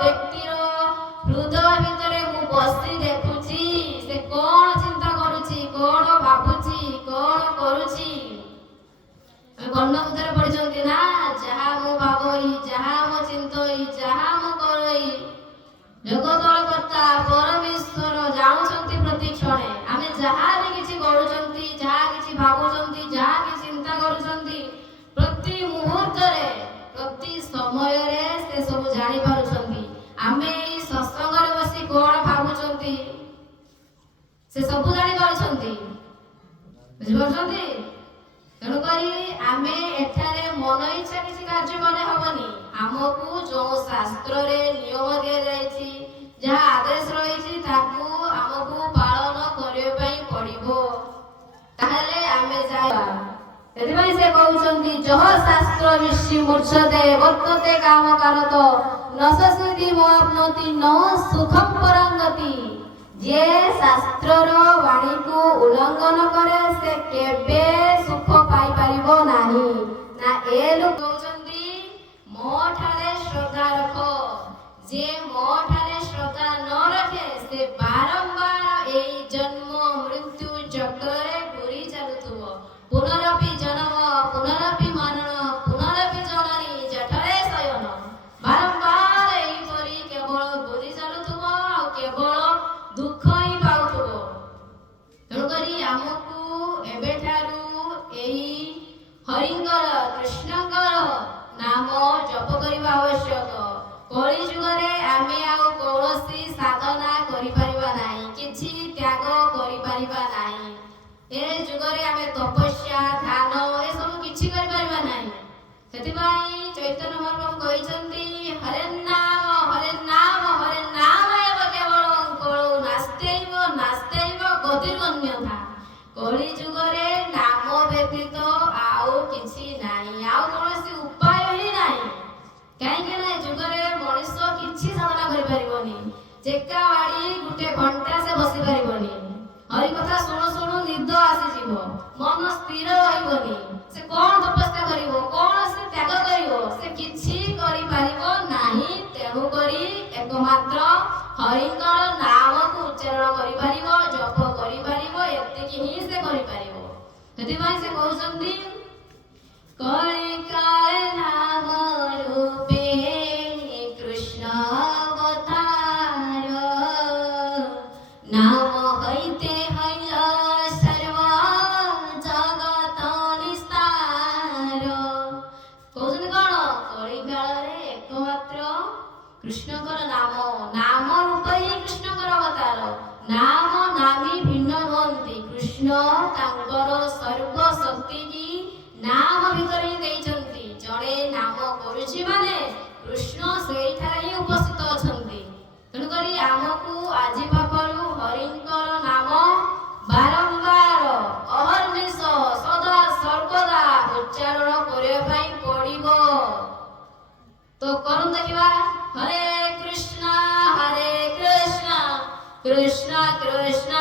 ବ୍ୟକ୍ତିର ହୃଦୟ ଭିତରେ ମୁଁ ବସି ଦେଖୁଛି ସେ କଣ ଚିନ୍ତା କରୁଛି, କଣ ଭାବୁଛି, କଣ କରୁଛି। ଗଣ୍ଡମୂତ୍ରରେ ପଢିଛନ୍ତି ନା, ଯାହା ମୁଁ ଭାବଇ, ଯାହା ମୁଁ ଚିନ୍ତଇ, ଯାହା ମୁଁ କରଇ, ଜଗତର କର୍ତ୍ତା ପରମେଶ୍ୱର ଜାଣୁଛନ୍ତି ପ୍ରତି କ୍ଷଣେ। ଆମେ ଯାହା ବି କିଛି କରୁଛନ୍ତି, ଯାହା କିଛି ଭାବୁଛନ୍ତି, ଯାହା କିଛି ଚିନ୍ତା କରୁଛନ୍ତି, ପ୍ରତି ମୁହୂର୍ତ୍ତରେ ପ୍ରତି ସମୟରେ ସେ ସବୁ ଜାଣିପାରୁଛନ୍ତି। ଆମେ ଏଇ ସତ୍ସଙ୍ଗରେ ବସି କଣ ଭାବୁଛନ୍ତି ସେ ସବୁ ଜାଣିପାରୁଛନ୍ତି। ବୁଝିପାରୁଛନ୍ତି? ତେଣୁକରି ଆମେ ଏଠାରେ ମନ ଇଚ୍ଛା କିଛି କାର୍ଯ୍ୟ କଲେ ହବନି। ଆମକୁ ଯେଉଁ ଶାସ୍ତ୍ରରେ ନିୟମ ଦିଆଯାଇଛି, ଯାହା ଆଦେଶ ରହିଛି, ତାକୁ ଆମକୁ ପାଳନ କରିବା ପାଇଁ ପଡିବ। ତାହେଲେ ଆମେ ଯାଇବା। ସେଥିପାଇଁ ସେ କହୁଛନ୍ତି ଯହ ଶାସ୍ତ୍ର ଋଷି ମୂର୍ଚ୍ଛତେ ବର୍ତ୍ତତେ କାମ କାରତ ନସସ୍ତି ମୋପ୍ନୋତି ନ ସୁଖଂ ପରଙ୍ଗତି। ଯିଏ ଶାସ୍ତ୍ରର ବାଣୀକୁ ଉଲ୍ଲଂଘନ କରେ ସେ କେବେ ସୁଖ ପାଇପାରିବ ନାହିଁ। ନା ଏ ଲୋକ କହୁଛନ୍ତି ମୋ ଠାରେ ଶ୍ରଦ୍ଧା ରଖ। ଯିଏ ମୋ ଠାରେ ଶ୍ରଦ୍ଧା ନ ରଖେ ସେ ବାରମ୍ବାର ଏଇ ଜନ୍ମ ମୃତ୍ୟୁ ଚକ୍ରରେ ଘୁରି ଚାଲୁଥିବ। ପୁନରପି ଜନ୍ମ, ପୁନରପି ମରଣ, ପୁନରପି ଜନନୀ ଜଠରେ ଶୟନ। ବାରମ୍ବାର ଏହିପରି କେବଳ ଘୁରି ଚାଲୁଥିବ ଆଉ କେବଳ ଦୁଃଖ ହିଁ ପାଉଥିବ। ତେଣୁକରି ଆମକୁ ଏବେଠାରୁ ଏହି ହରିଙ୍କର, କୃଷ୍ଣଙ୍କର ନାମ ଜପ କରିବା ଆବଶ୍ୟକ। କଳି ଯୁଗରେ ଆମେ ଆଉ କୌଣସି ସାଧନା କରିପାରିବା ନାହିଁ, କିଛି ତ୍ୟାଗ କରିପାରିବା ନାହିଁ। ଏ ଯୁଗରେ ଆମେ ତପସ୍ୟା, ଧ୍ୟାନ ଏସବୁ କିଛି କରିପାରିବା ନାହିଁ। ସେଥିପାଇଁ ଚୈତନ୍ୟ ମହାପ୍ରଭୁ କହିଛନ୍ତି ହରେ ନାମ, ହରେ ନାମ, ହରେ ନାମ ଏବ କେବଳଂ କଳୌ ନାସ୍ତୈବ ନାସ୍ତୈବ ଗତିରନ୍ୟଥା। କଳି ଯୁଗରେ ନାମ ବ୍ୟତୀତ ଆଉ କିଛି ନାହିଁ, ଆଉ କୌଣସି ଉପାୟ ହିଁ ନାହିଁ। କାହିଁକି ନା ଏ ଯୁଗରେ ମଣିଷ କିଛି ସାଧନା କରିପାରିବନି। ଚେକା ବାଡ଼ି ଗୋଟେ ଘଣ୍ଟା ସେ ବସି ପାରିବନି। ହରି କଥା ଶୁଣୁ ଶୁଣୁ ନିଦ ଆସିଯିବ, ମନ ସ୍ଥିର ରହିବନି। ସେ କଣ ତପସ୍ୟା କରିବ, କଣ ସେ ତ୍ୟାଗ କରିବ, ସେ କିଛି କରିପାରିବ ନାହିଁ। ତେଣୁକରି ଏକମାତ୍ର ହରିଙ୍କର ନାମକୁ ଉଚ୍ଚାରଣ କରିପାରିବ, ଜପ କରିପାରିବ, ଏତିକି ହିଁ ସେ କରିପାରିବ। ସେଥିପାଇଁ ସେ କହୁଛନ୍ତି କଳିକାଳେ ନାମ ରୂପେ କୃଷ୍ଣ ଅବତାର, ନାମ ହଇତେ ହଇଲ ସର୍ବ ଜଗତ ନିସ୍ତାର। କହୁଛନ୍ତି କଣ? କଳିକାଳରେ ଏକମାତ୍ର କୃଷ୍ଣଙ୍କର ନାମ, ନାମ ରୂପରେ ହିଁ କୃଷ୍ଣଙ୍କର ଅବତାର। ନାମ ନାମୀ ଭିନ୍ନ ନୁହନ୍ତି। କୃଷ୍ଣ ତାଙ୍କର ସର୍ବ ଶକ୍ତିକି ନାମ ଭିତରେ ହିଁ ଦେଇଛନ୍ତି। ଜଣେ ନାମ କରୁଛି ମାନେ କୃଷ୍ଣ ସେଇଠାରେ ହିଁ ଉପସ୍ଥିତ ଅଛନ୍ତି। ତେଣୁକରି ଆମକୁ ଆଜି ପାଖରୁ ହରିଙ୍କର ନାମ ବାରମ୍ବାର ଅହର୍ନିଶ ସଦା ସର୍ବଦା ଉଚ୍ଚାରଣ କରିବା ପାଇଁ ପଡିବ। ତ କରନ୍ତୁ ଦେଖିବା। ହରେ କୃଷ୍ଣ କୃଷ୍ଣ କୃଷ୍ଣ